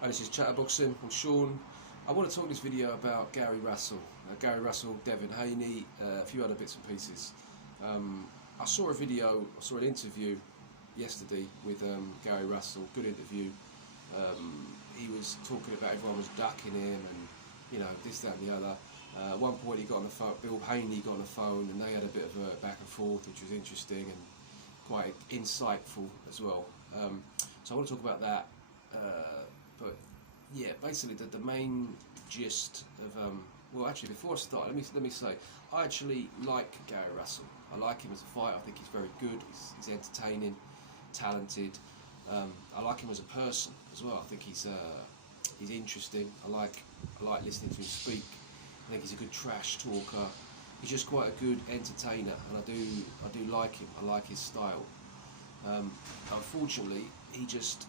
Hi, this is Chatterboxing. I'm Sean. I want to talk in this video about Gary Russell. Gary Russell, Devin Haney, a few other bits and pieces. I saw an interview yesterday with Gary Russell. Good interview. He was talking about everyone was ducking him and this, that, and the other. At one point, he got on the phone. Bill Haney got on the phone, and they had a bit of a back and forth, which was interesting and quite insightful as well. So I want to talk about that. But yeah, basically the main gist of well, actually, before I start, let me say I actually like Gary Russell. I like him as a fighter. I think he's very good. He's entertaining, talented. I like him as a person as well. I think he's interesting. I like listening to him speak. I think he's a good trash talker. He's just quite a good entertainer, and I do like him. I like his style. Unfortunately, he just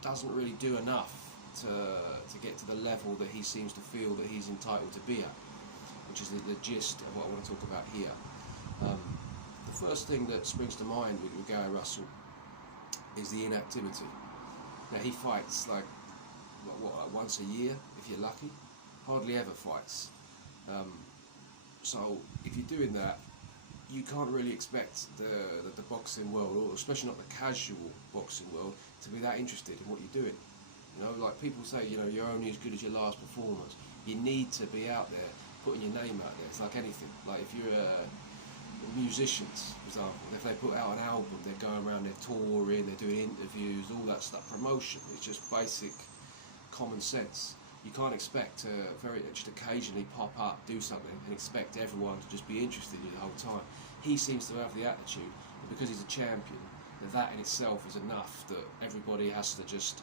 doesn't really do enough to get to the level that he seems to feel that he's entitled to be at, which is the gist of what I want to talk about here. The first thing that springs to mind with Gary Russell is the inactivity. Now, he fights like once a year, if you're lucky. Hardly ever fights. So if you're doing that, you can't really expect the boxing world, or especially not the casual boxing world, to be that interested in what you're doing. Like people say, you're only as good as your last performance. You need to be out there, putting your name out there. It's like anything. Like if you're musicians, for example, if they put out an album, they're going around, they're touring, they're doing interviews, all that stuff. Promotion, it's just basic common sense. You can't expect to just occasionally pop up, do something, and expect everyone to just be interested in you the whole time. He seems to have the attitude that because he's a champion, that in itself is enough, that everybody has to just,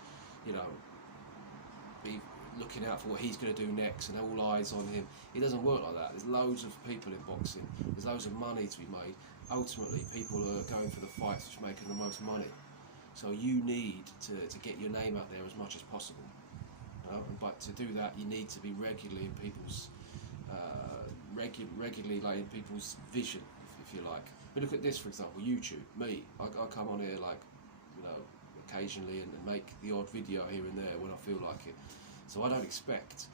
be looking out for what he's going to do next and all eyes on him. It doesn't work like that. There's loads of people in boxing. There's loads of money to be made. Ultimately, people are going for the fights which are making the most money. So you need to get your name out there as much as possible. But to do that, you need to be regularly in people's regularly like in people's vision, if you like. But look at this, for example, YouTube. Me, I come on here occasionally and make the odd video here and there when I feel like it. So I don't expect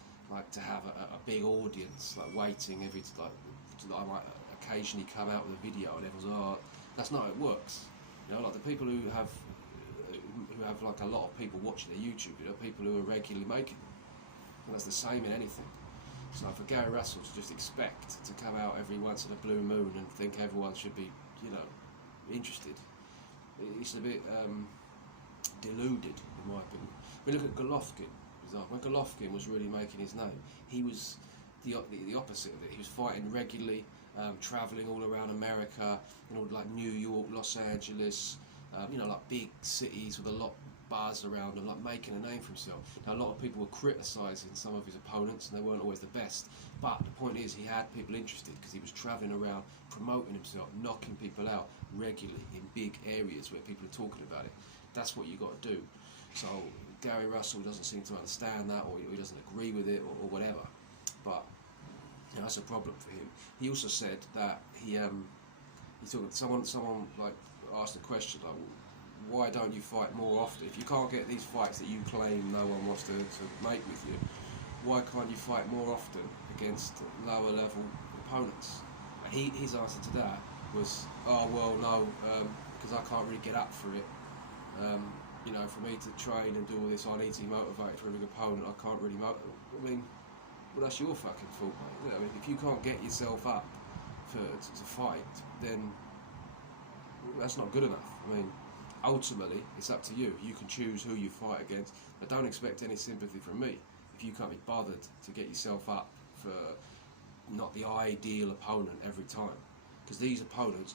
to have a big audience waiting I might occasionally come out with a video and everyone's that's not how it works. Like the people who have a lot of people watching their YouTube, people who are regularly making them. And that's the same in anything. So for Gary Russell to just expect to come out every once in a blue moon and think everyone should be, interested, it's a bit deluded, in my opinion. We look at Golovkin, for example. When Golovkin was really making his name, he was the opposite of it. He was fighting regularly, travelling all around America, like New York, Los Angeles, like big cities with a lot of buzz around them, like making a name for himself. Now, a lot of people were criticising some of his opponents, and they weren't always the best. But the point is, he had people interested because he was travelling around, promoting himself, knocking people out regularly in big areas where people are talking about it. That's what you got to do. So Gary Russell doesn't seem to understand that, or he doesn't agree with it, or whatever. But that's a problem for him. He also said that he thought someone asked a question like, why don't you fight more often? If you can't get these fights that you claim no one wants to make with you, why can't you fight more often against lower level opponents? And his answer to that was, no, because I can't really get up for it. For me to train and do all this, I need to be motivated for every opponent. I can't really motivate. Well, that's your fucking fault, mate. If you can't get yourself up to fight, then that's not good enough. Ultimately, it's up to you. You can choose who you fight against, but don't expect any sympathy from me if you can't be bothered to get yourself up for not the ideal opponent every time. Because these opponents,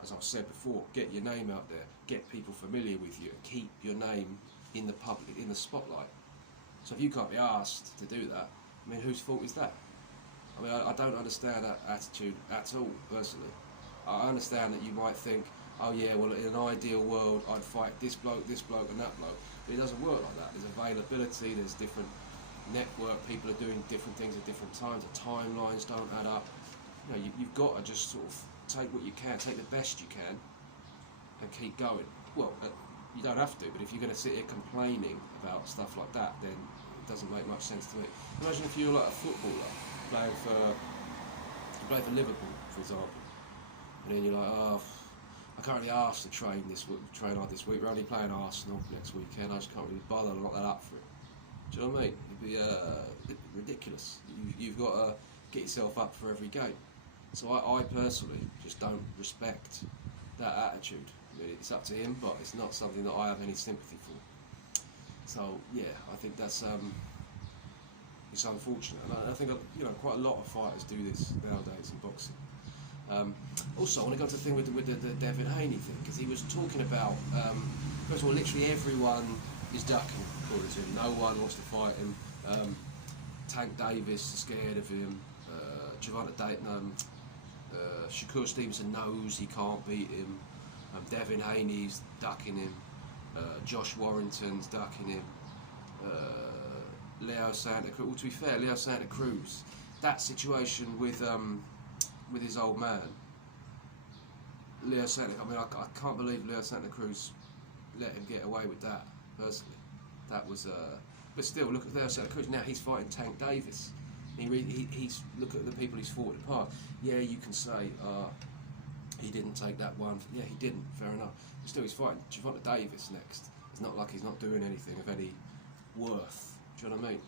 as I've said before, get your name out there, get people familiar with you, and keep your name in the public, in the spotlight. So if you can't be asked to do that, whose fault is that? I don't understand that attitude at all, personally. I understand that you might think, oh yeah, well in an ideal world I'd fight this bloke, and that bloke. But it doesn't work like that. There's availability, there's different network, people are doing different things at different times, the timelines don't add up. You've got to just sort of take what you can, take the best you can, and keep going. Well, you don't have to, but if you're going to sit here complaining about stuff like that, then it doesn't make much sense to me. Imagine if you're like a footballer playing for, you play for Liverpool, for example, and then you're like, oh, I can't really ask to train hard this week. We're only playing Arsenal next weekend. I just can't really bother. I'm not that up for it. Do you know what I mean? It'd be ridiculous. You've got to get yourself up for every game. So I personally just don't respect that attitude. I mean, it's up to him, but it's not something that I have any sympathy for. So yeah, I think that's it's unfortunate, and I think quite a lot of fighters do this nowadays in boxing. Also, I want to go to the thing with the Devin Haney thing, because he was talking about first of all, literally everyone is ducking according to him. No one wants to fight him. Tank Davis is scared of him. Shakur Stevenson knows he can't beat him. Devin Haney's ducking him. Josh Warrington's ducking him. Leo Santa Cruz. Well, to be fair, Leo Santa Cruz, that situation with his old man, Leo Santa. I mean, I can't believe Leo Santa Cruz let him get away with that. Personally, that was. But still, look at Leo Santa Cruz. Now he's fighting Tank Davis. He's look at the people he's fought in the past. Yeah, you can say he didn't take that one. Yeah, he didn't. Fair enough. But still, he's fighting Gervonta Davis next. It's not like he's not doing anything of any worth. Do you know what I mean?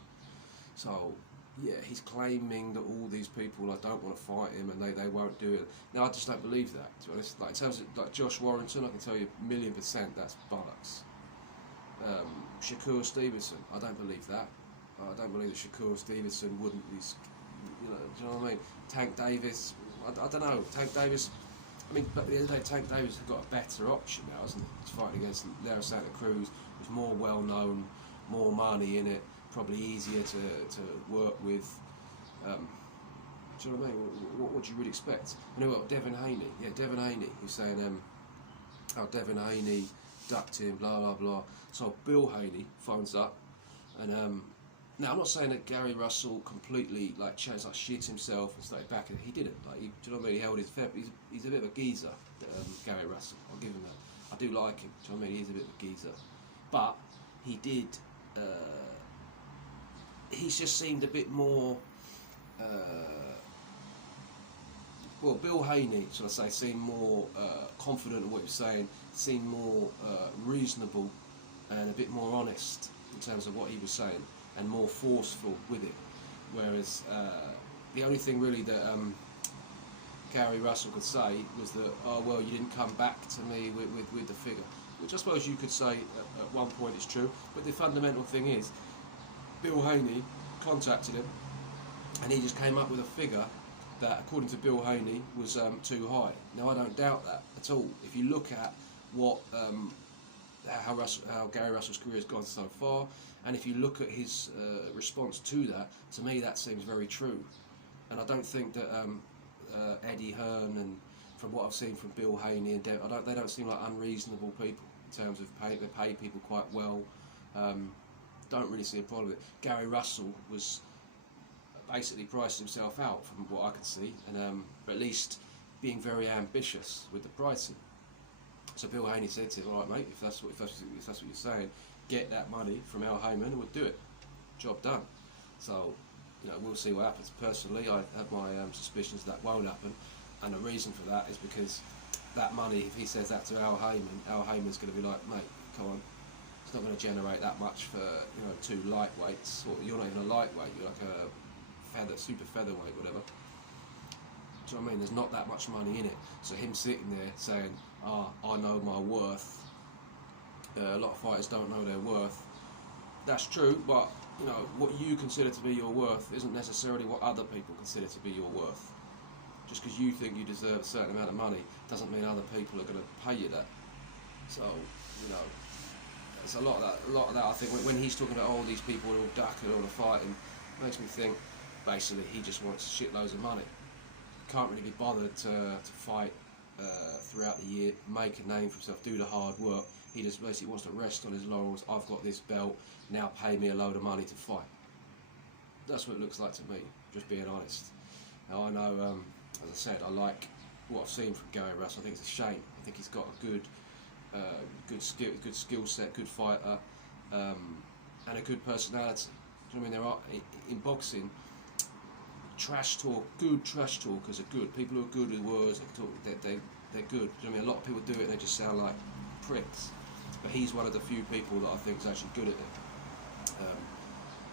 So yeah, he's claiming that all these people don't want to fight him and they won't do it. Now I just don't believe that. To be honest, like in terms of like Josh Warrington, I can tell you 1,000,000% that's bollocks. Shakur Stevenson, I don't believe that. I don't believe that Shakur Stevenson wouldn't be, do you know what I mean? Tank Davis, I don't know. Tank Davis, I mean, but at the end of the day, Tank Davis has got a better option now, hasn't he? He's fighting against Leo Santa Cruz, who's more well known, more money in it, probably easier to work with. Do you know what I mean? What do you really expect? You know what, Devin Haney, Devin Haney, who's saying how Devin Haney ducked him, blah blah blah. So Bill Haney phones up, and now I'm not saying that Gary Russell completely changed, shit himself and started back. He didn't. Do you know what I mean? He held his fair. He's a bit of a geezer, Gary Russell. I'll give him that. I do like him. Do you know what I mean? He's a bit of a geezer, but he did. He's just seemed a bit more. Well, Bill Haney, shall I say, seemed more confident in what he was saying. Seemed more reasonable and a bit more honest in terms of what he was saying, and more forceful with it. Whereas the only thing really that Gary Russell could say was that, oh well, you didn't come back to me with the figure, which I suppose you could say at one point is true. But the fundamental thing is, Bill Haney contacted him, and he just came up with a figure that, according to Bill Haney, was too high. Now I don't doubt that at all. If you look at what how Gary Russell's career has gone so far, and if you look at his response to that, to me that seems very true. And I don't think that Eddie Hearn, and from what I've seen from Bill Haney and they don't seem like unreasonable people in terms of they pay people quite well. Don't really see a problem with it. Gary Russell was basically priced himself out from what I could see, and at least being very ambitious with the pricing. So Bill Haney said to him, "All right, mate, if that's what you're saying, get that money from Al Heyman and we'll do it. Job done." So, we'll see what happens. Personally, I have my suspicions that won't happen, and the reason for that is because that money, if he says that to Al Heyman's going to be like, "Mate, come on, it's not going to generate that much for two lightweights. Or you're not even a lightweight. You're like a super featherweight, whatever." Do you know what I mean? There's not that much money in it. So him sitting there saying, I know my worth. A lot of fighters don't know their worth. That's true, but what you consider to be your worth isn't necessarily what other people consider to be your worth. Just because you think you deserve a certain amount of money doesn't mean other people are going to pay you that. So, there's a lot of that. I think when he's talking about all these people all ducking, all the fighting, it makes me think basically he just wants shitloads of money. Can't really be bothered to fight throughout the year, make a name for himself, do the hard work. He just basically wants to rest on his laurels. I've got this belt, now pay me a load of money to fight. That's what it looks like to me, just being honest. Now I know, as I said, I like what I've seen from Gary Russell. I think it's a shame. I think he's got a good good skill set, good fighter, and a good personality. Do you know what I mean? There are in boxing, good trash talkers are good. People who are good with words, they're good. Do you know what I mean? A lot of people do it and they just sound like pricks. But he's one of the few people that I think is actually good at it.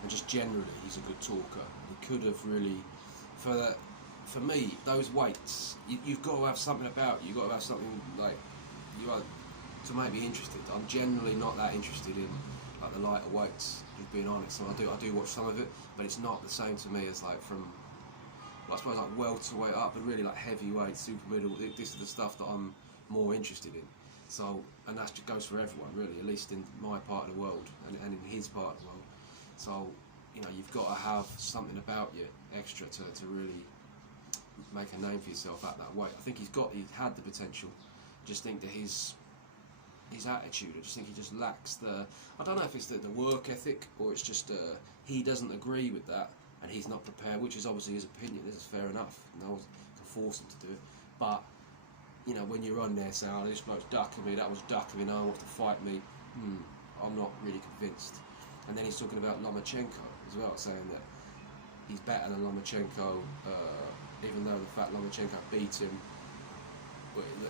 And just generally, he's a good talker. He could have really, for me, those weights, you've got to have something about you. You've got to have something like you are to make me interested. I'm generally not that interested in like the lighter weights, just being honest. So I do watch some of it, but it's not the same to me as like from, I suppose, like welterweight up, but really like heavyweight, super middle. This is the stuff that I'm more interested in. So, and that just goes for everyone really, at least in my part of the world and in his part of the world. So, you know, you've got to have something about you extra to really make a name for yourself at that weight. I think he's had the potential. Just think that his attitude, I just think he just lacks the, I don't know if it's the work ethic or it's just he doesn't agree with that and he's not prepared, which is obviously his opinion. This is fair enough. No one can force him to do it. But, you know, when you're on there saying, oh, this bloke's ducking me, that was ducking me, no one wants to fight me, I'm not really convinced. And then he's talking about Lomachenko as well, saying that he's better than Lomachenko, even though the fact Lomachenko beat him,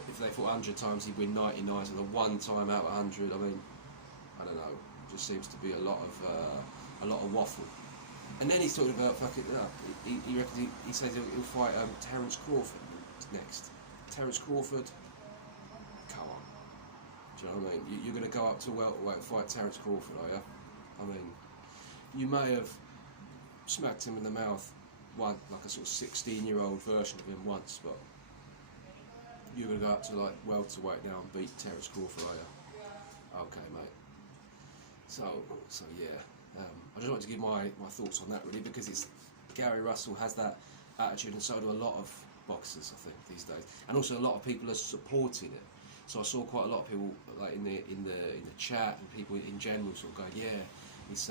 if they fought 100 times he'd win 99, so the one time out of 100, I mean, I don't know, it just seems to be a lot of waffle. And then he's talking about fucking, he reckons he says he'll fight Terence Crawford next. Terence Crawford, come on. Do you know what I mean? You're going to go up to welterweight and fight Terence Crawford, are you? I mean, you may have smacked him in the mouth, like a sort of 16-year-old version of him once, but you're going to go up to like welterweight now and beat Terence Crawford, are you? Okay, mate. So yeah. I just wanted to give my thoughts on that really, because it's Gary Russell has that attitude, and so do a lot of boxers, I think, these days, and also a lot of people are supporting it. So I saw quite a lot of people like in the chat and people in general sort of going, yeah, it's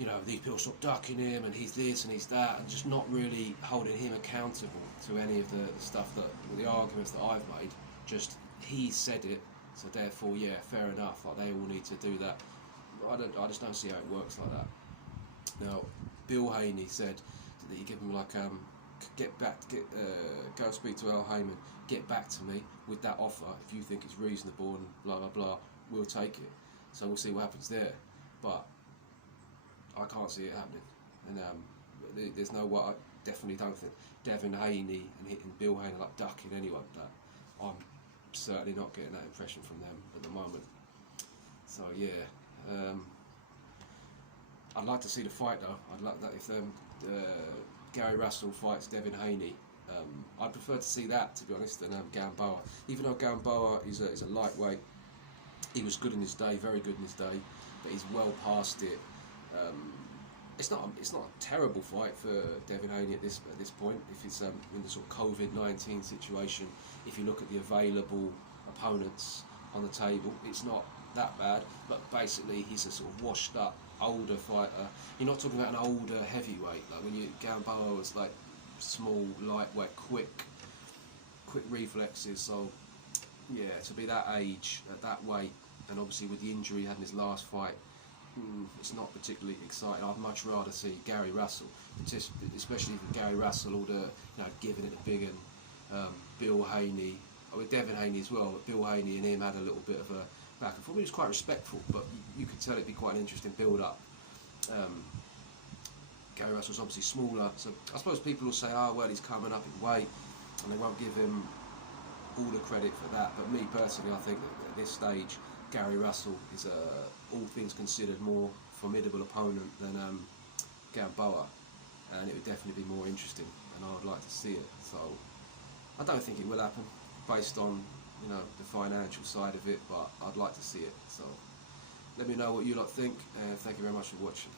you know, these people stop ducking him and he's this and he's that, and just not really holding him accountable to any of the stuff that the arguments that I've made. Just he said it, so therefore, yeah, fair enough. Like they all need to do that. I just don't see how it works like that. Now, Bill Haney said that you give him like go speak to Al Heyman, get back to me with that offer if you think it's reasonable and blah blah blah. We'll take it. So we'll see what happens there. But I can't see it happening. And there's no way. I definitely don't think Devin Haney and Bill Haney are like ducking anyone. That I'm certainly not getting that impression from them at the moment. So yeah. I'd like to see the fight though. I'd like that if Gary Russell fights Devin Haney. I'd prefer to see that, to be honest, than Gamboa. Even though Gamboa is a lightweight, he was good in his day, very good in his day, but he's well past it. It's not a terrible fight for Devin Haney at this point. If it's in the sort of COVID-19 situation, if you look at the available opponents on the table, it's not that bad, but basically he's a sort of washed up older fighter. You're not talking about an older heavyweight, like when Gamboa was like small, lightweight, quick reflexes. So yeah, to be that age at that weight, and obviously with the injury he had in his last fight, it's not particularly exciting. I'd much rather see Gary Russell, especially for Gary Russell, all the giving it a big one. Bill Haney, with Devin Haney as well, but Bill Haney and him had a little bit of a back and forth. He was quite respectful, but you could tell it'd be quite an interesting build-up. Gary Russell's obviously smaller, so I suppose people will say, oh well, he's coming up in weight, and they won't give him all the credit for that. But me personally, I think that at this stage, Gary Russell is all things considered more formidable opponent than Gamboa, and it would definitely be more interesting, and I would like to see it. So I don't think it will happen based on the financial side of it, but I'd like to see it. So let me know what you lot think, and thank you very much for watching.